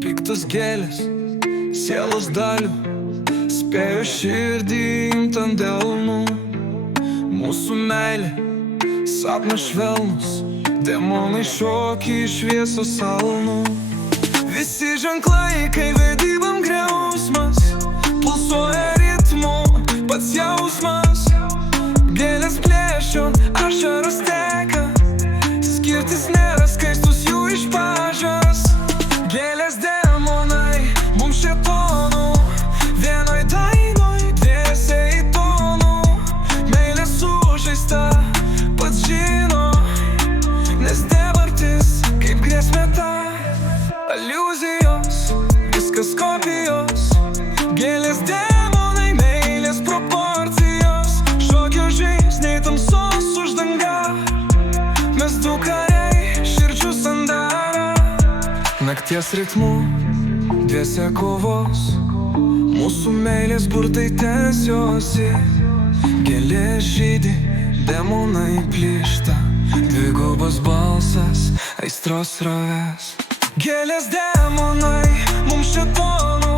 Piktos gėlės, sielos dalių, spėjo širdį imt ant delnų. Mūsų meilė, sapnas švelnus, demonai šoki iš šviesos salnų. Visi ženklai, kai vedybam griausmas, pulsuoja ritmu, pats jausmas. Gėlės plėšion, ašaros teka, skirtis nėra skaistus jų iš pažas. Gėlės demonai, mums šėtonų, vienoj dainoj, dviese į tonų. Meilė sužaista, pats žino, nes dabartis kaip grėsmė ta. Aliuzijos, viskas kopijos, gėlės demonai, meilės proporcijos. Šokio žingsniai, tamsos uždanga, mes du kariai, širdžių sandara. Nakties ritmu, dviese kovos, mūsų meilės burtai tęsiosi. Gėlės žydi, demonai plyšta, dvigubas balsas, aistros srovės. Gėlės demonai, mums šėtonų,